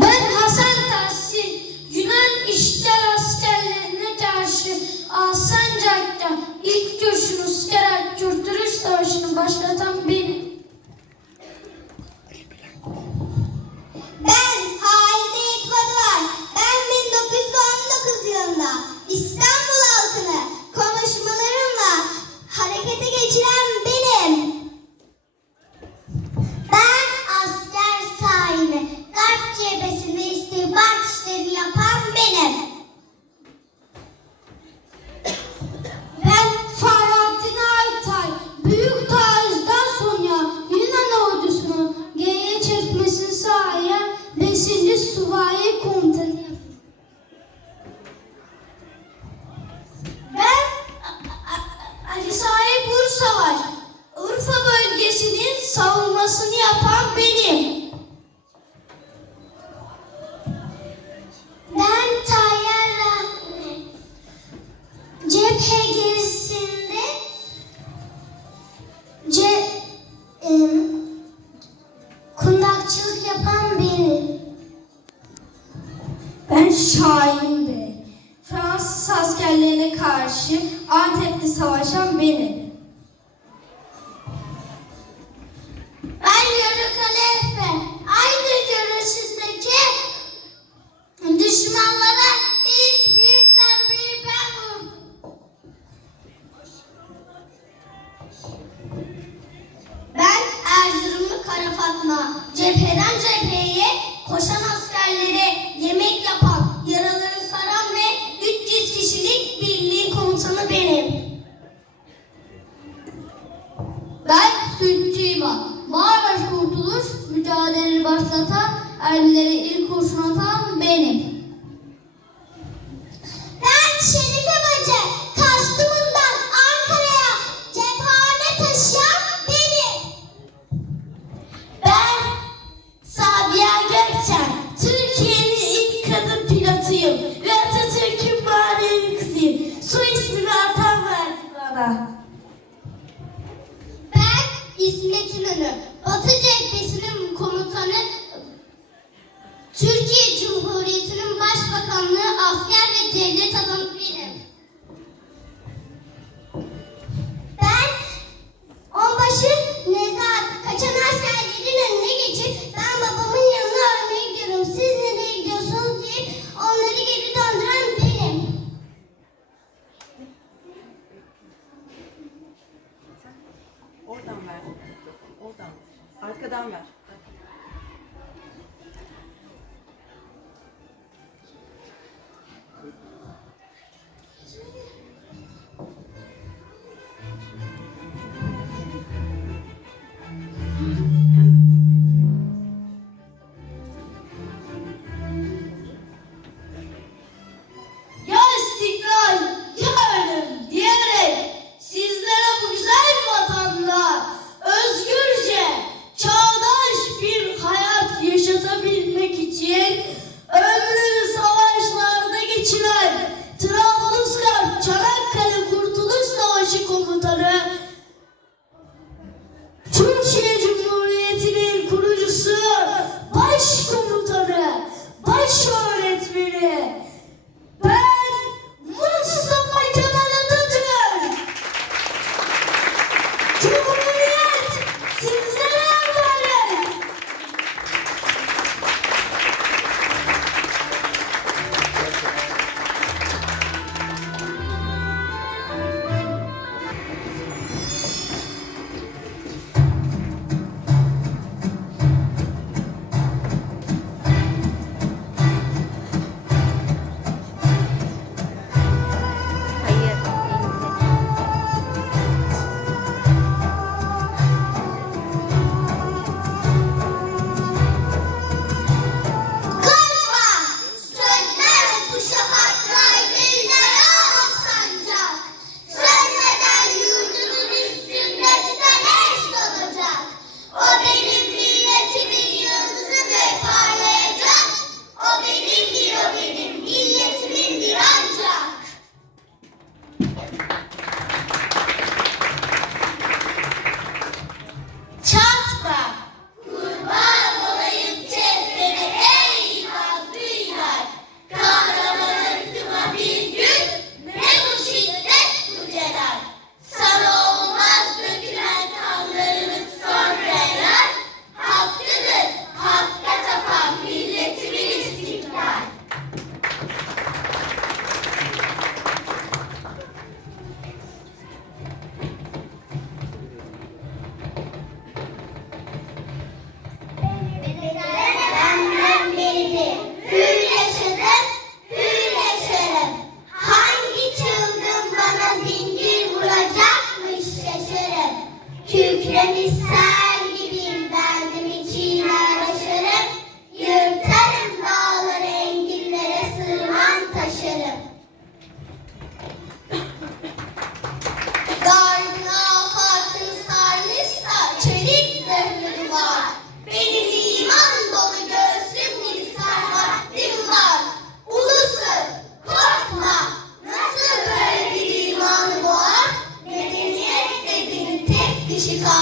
Ben Hasan Tahsin, Yunan işgal askerlerine karşı Alsancak'ta ilk görüşümüz Kerat Kurtuluş Savaşı'nı başlatan bir Antep'te savaşan benim. Ben Yörükali Efe. Aynı görüşündeki düşmanlara ilk büyük darbeyi ben vurdum. Ben Cepheden cepheye koşan Şima, Maraş Kurtuluş mücadeleyi başlatan, Ermilere ilk kurşun atan benim. milletin önü. Batı cephesinin komutanı Chicago.